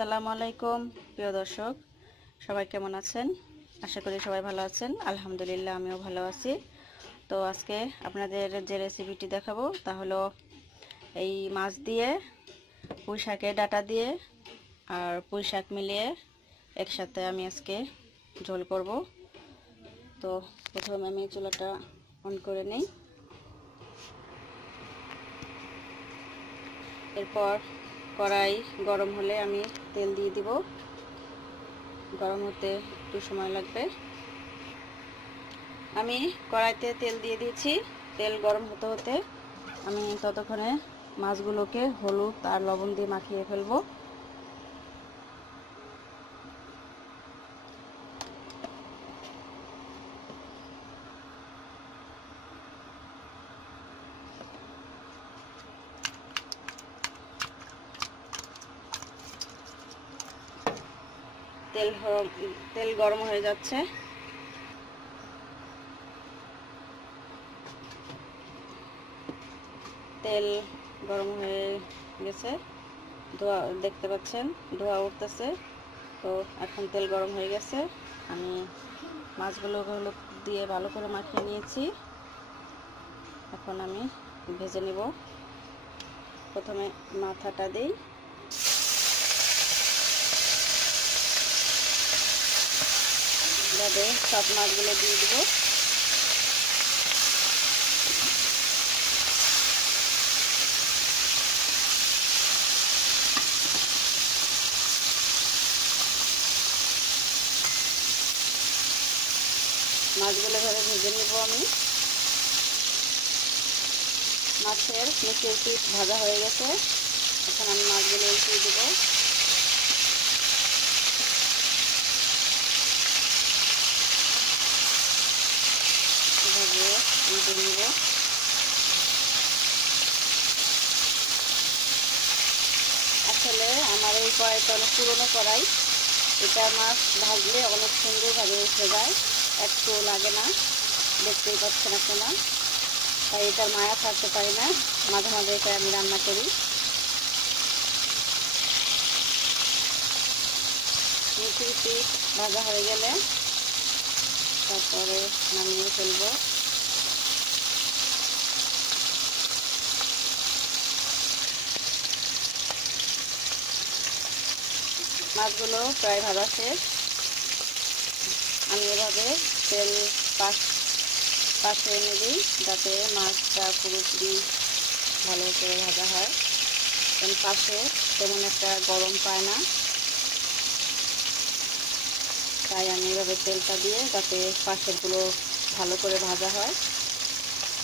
আসসালামু আলাইকুম প্রিয় দর্শক, সবাই কেমন আছেন? আশা করি সবাই ভালো আছেন। আলহামদুলিল্লাহ, আমিও ভালো আছি। তো আজকে আপনাদের যে রেসিপিটি দেখাবো তা হলো এই মাছ দিয়ে পুঁই শাকের ডাঁটা দিয়ে আর পুঁই শাক মিলিয়ে একসাথে আমি আজকে ঝোল করব। তো প্রথমে আমি চুলাটা অন করে নেই। এরপর কড়াই গরম হলে আমি তেল দিয়ে দিব। গরম হতে একটু সময় লাগবে। আমি কড়াইতে তেল দিয়ে দিয়েছি। তেল গরম হতে হতে আমি ততক্ষণে মাছগুলোকে হলুদ আর লবণ দিয়ে মাখিয়ে ফেলবো। তেল গরম হয়ে যাচ্ছে। তেল গরম হয়ে গেছে, ধোয়া দেখতে পাচ্ছেন, ধোয়া উঠতেছে। তো এখন তেল গরম হয়ে গেছে। আমি মাছগুলো হলুদ দিয়ে ভালো করে মাখিয়ে নিয়েছি। এখন আমি ভেজে নেব। প্রথমে মাথাটা দিই। এভাবে সব মাছগুলো দিয়ে দেব। মাছগুলো এভাবে ভেজে নেব আমি। মাছের নিচের পিঠ ভাজা হয়ে গেছে। এখন আমি মাছগুলো উল্টিয়ে দেব। এভাবে উল্টে নেব। আসলে আমার এই কড়াইটা অনেক পুরনো কড়াই। এটা মাছ ভাজলে অনেক সুন্দরভাবে উঠে যায়, একটু লাগে না। দেখতেই পাচ্ছেন আপনারা। তাই এটার মায়া থাকতে পারি না, মাঝে মাঝে এটা আমি রান্না করি। নিচের পিঠ ভাজা হয়ে গেলে তারপরে নামিয়ে ফেলবো। মাছগুলো প্রায় ভাজা শেষ। আমি এভাবে তেল পাশে এনে দিই, যাতে মাছটা পুরোপুরি ভালো করে ভাজা হয়। কারণ পাশে তেমন একটা গরম পায় না, তাই আমি এভাবে তেলটা দিয়ে যাতে পাশেরগুলো ভালো করে ভাজা হয়,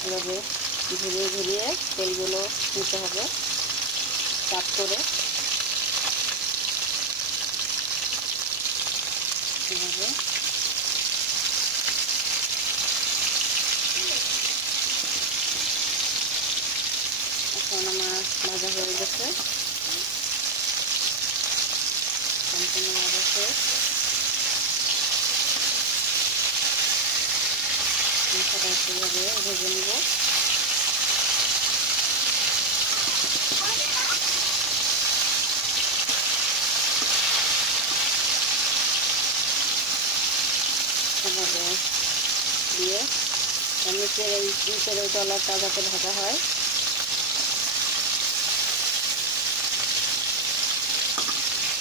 এভাবে ঘুরিয়ে ঘুরিয়ে তেলগুলো নিতে হবে চাপ করে। এভাবে এখন আমার ভাজা হয়ে গেছে, সম্পূর্ণ ভাজা শেষ। এভাবে ভেজে নেব। এভাবে দিয়ে নিচের ওই তলাটা যাতে ভাজা হয়।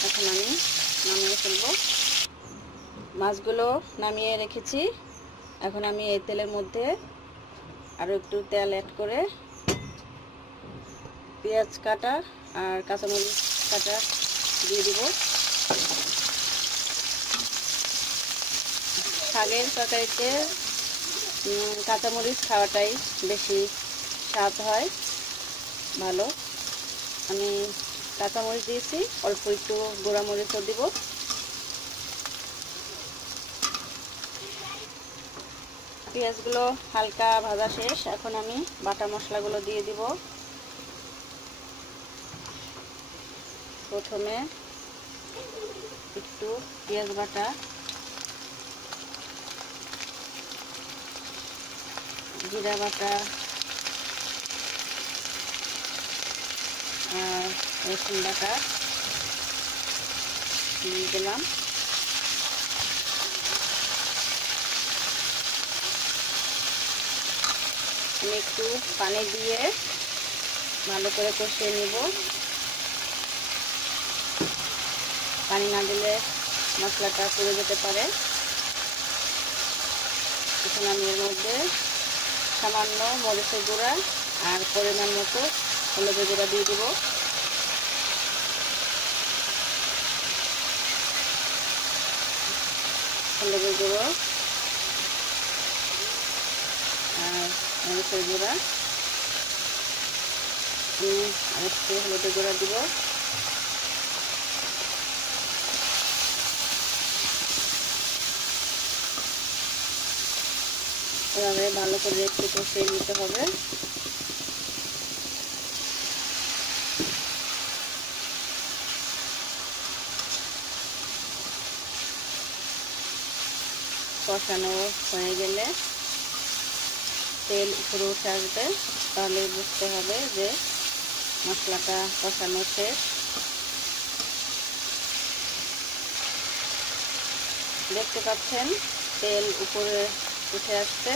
এখন আমি নামিয়ে ফেলবো। মাছগুলো নামিয়ে রেখেছি। এখন আমি এই তেলের মধ্যে আরও একটু তেল অ্যাড করে পেঁয়াজ কাটা আর কাঁচামরিচ কাটা দিয়ে দিব। শাকের তরকারিতে কাঁচামরিচ খাওয়াটাই বেশি স্বাদ হয়, ভালো। আমি কাঁচামরিচ দিয়েছি, অল্প একটু গুঁড়ামরিচও দিব। পেঁয়াজগুলো হালকা ভাজা শেষ। এখন আমি বাটা মশলাগুলো দিয়ে দিব। প্রথমে একটু পেঁয়াজ বাটা, জিরা বাটা আর রসুন বাটা, দিয়ে দিলাম। আমি একটু পানি দিয়ে ভালো করে কষিয়ে নিব। পানি না দিলে মশলাটা পুড়ে যেতে পারে। এখন আমি এর মধ্যে সামান্য মরিচের গুঁড়া আর পরিমাণ মতো হলুদের গুঁড়া দিয়ে দেব। হলুদের গুঁড়ো আর মরিচের গুঁড়া, আমি আরেকটু হলুদের গুঁড়া দিব। এভাবে ভালো করে একটু কষিয়ে নিতে হবে। কষানো হয়ে গেলে তেল উপরে উঠে আসবে, তাহলে বুঝতে হবে যে মশলাটা কষানো শেষ। দেখতে পাচ্ছেন তেল উপরে উঠে আসছে,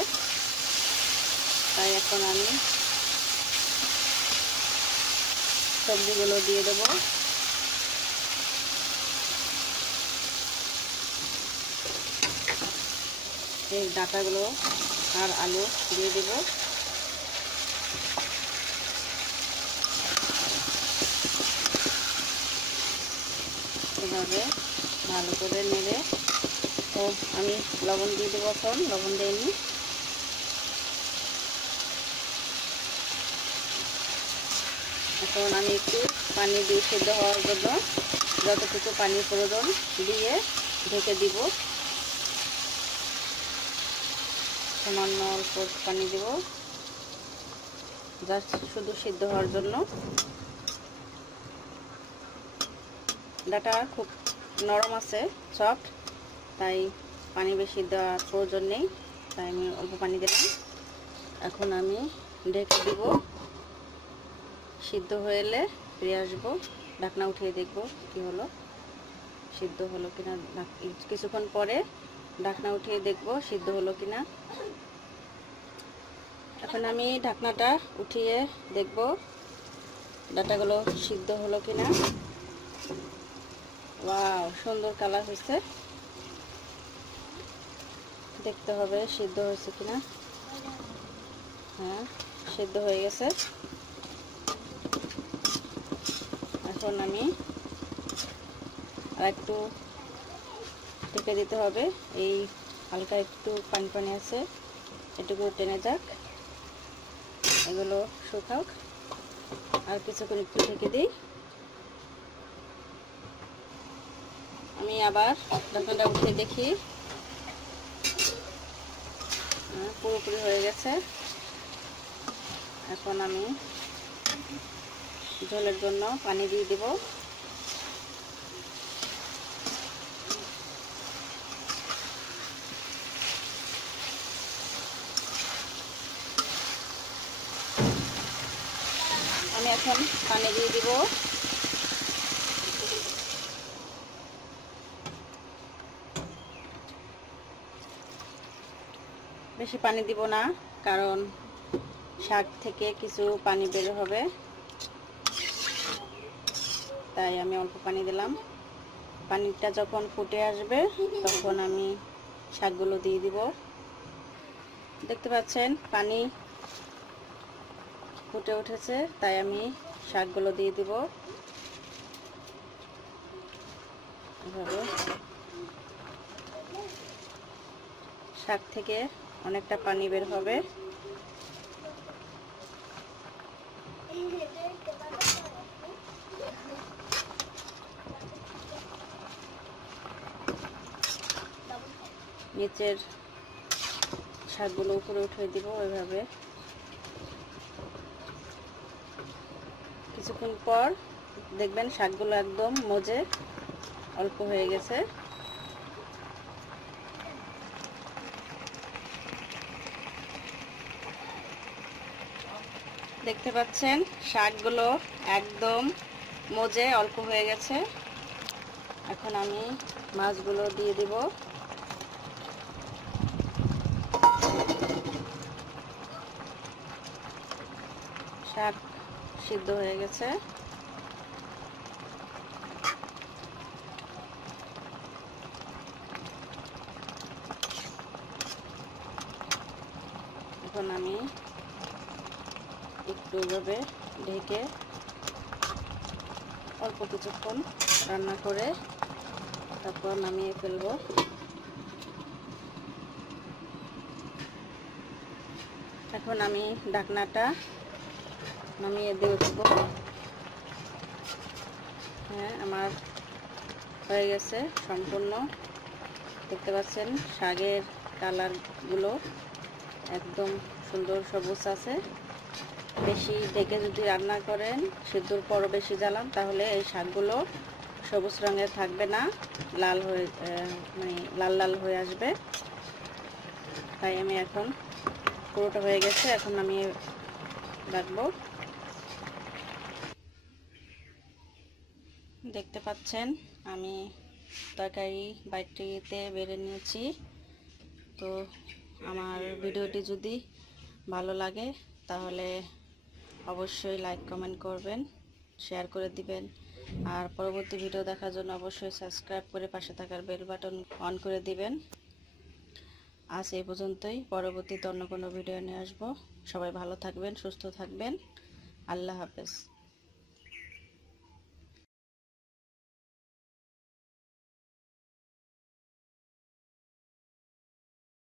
তাই এখন আমি সবজিগুলো দিয়ে দেব। এই ডাঁটাগুলো আর আলু দিয়ে দেব। এভাবে ভালো করে নেড়ে, ও আমি লবণ দিয়ে দেবো। এখন লবণ দিইনি। এখন আমি একটু পানি দিয়ে সেদ্ধ হওয়ার জন্য যতটুকু পানির প্রয়োজন দিয়ে ঢেকে দিব। সামান্য অল্প পানি দেব, জাস্ট শুধু সিদ্ধ হওয়ার জন্য। ডাটা খুব নরম আছে, সফট, তাই পানি বেশি দেওয়ার প্রয়োজন নেই, তাই আমি অল্প পানি দিলাম। এখন আমি ঢেকে দিব। সিদ্ধ হয়ে এলে ফিরে আসবো, ঢাকনা উঠিয়ে দেখব কি হলো, সিদ্ধ হলো কিনা। কিছুক্ষণ পরে ঢাকনা উঠিয়ে দেখব সিদ্ধ হলো কিনা। এখন আমি ঢাকনাটা উঠিয়ে দেখব ডাটাগুলো সিদ্ধ হলো কিনা। ওয়াও, সুন্দর কালার হয়েছে। দেখতে হবে সিদ্ধ হয়েছে কিনা। হ্যাঁ, সিদ্ধ হয়ে গেছে। এখন আমি আর একটু ঢেকে দিতে হবে। এই হালকা একটু পানি পানি আছে, এটুকু টেনে যাক, এগুলো শুকাক। আর কিছুক্ষণ একটু ঢেকে দিই। আমি আবার ঢাকনাটা উঠে দেখি, পুরোপুরি হয়ে গেছে। এখন আমি ঝোলের জন্য পানি দিয়ে দিব। আমি এখন পানি দিয়ে দিব। বেশি পানি দিব না, কারণ শাক থেকে কিছু পানি বের হবে, তাই আমি অল্প পানি দিলাম। পানিটা যখন ফুটে আসবে তখন আমি শাকগুলো দিয়ে দিব। দেখতে পাচ্ছেন পানি ফুটে উঠেছে, তাই আমি শাকগুলো দিয়ে দিব। এভাবে শাক থেকে অনেকটা পানি বের হবে। নিচের শাকগুলো উপরে উঠিয়ে দিব। ওইভাবে কিছুক্ষণ পর দেখবেন শাকগুলো একদম মজে অল্প হয়ে গেছে। দেখতে পাচ্ছেন শাকগুলো একদম মজে অল্প হয়ে গেছে। এখন আমি মাছগুলো দিয়ে দিব। শাক সিদ্ধ হয়ে গেছে। এখন আমি একটু এভাবে ঢেকে অল্প কিছুক্ষণ রান্না করে তারপর নামিয়ে ফেলবো। এখন আমি ঢাকনাটা নামিয়ে দিয়ে দেবো। হ্যাঁ, আমার হয়ে গেছে সম্পূর্ণ। দেখতে পাচ্ছেন শাকের কালারগুলো একদম সুন্দর সবুজ আছে। বেশি ঢেকে যদি রান্না করেন, সিদ্ধর পরও বেশি জ্বালান, তাহলে এই শাকগুলো সবুজ রঙের থাকবে না, লাল হয়ে মানে লাল লাল হয়ে আসবে। তাই আমি এখন পুরোটা হয়ে গেছে, এখন আমি রাখবো। দেখতে পাচ্ছেন আমি তরকারি বাটিতে বেড়ে নিয়েছি। তো আমার ভিডিওটি যদি ভালো লাগে তাহলে অবশ্যই লাইক কমেন্ট করবেন, শেয়ার করে দিবেন। আর পরবর্তী ভিডিও দেখার জন্য অবশ্যই সাবস্ক্রাইব করে পাশে থাকার বেল বাটন অন করে দিবেন। আজ এই পর্যন্তই, পরবর্তীতে অন্য কোনো ভিডিও নিয়ে আসবো। সবাই ভালো থাকবেন, সুস্থ থাকবেন। আল্লাহ হাফেজ।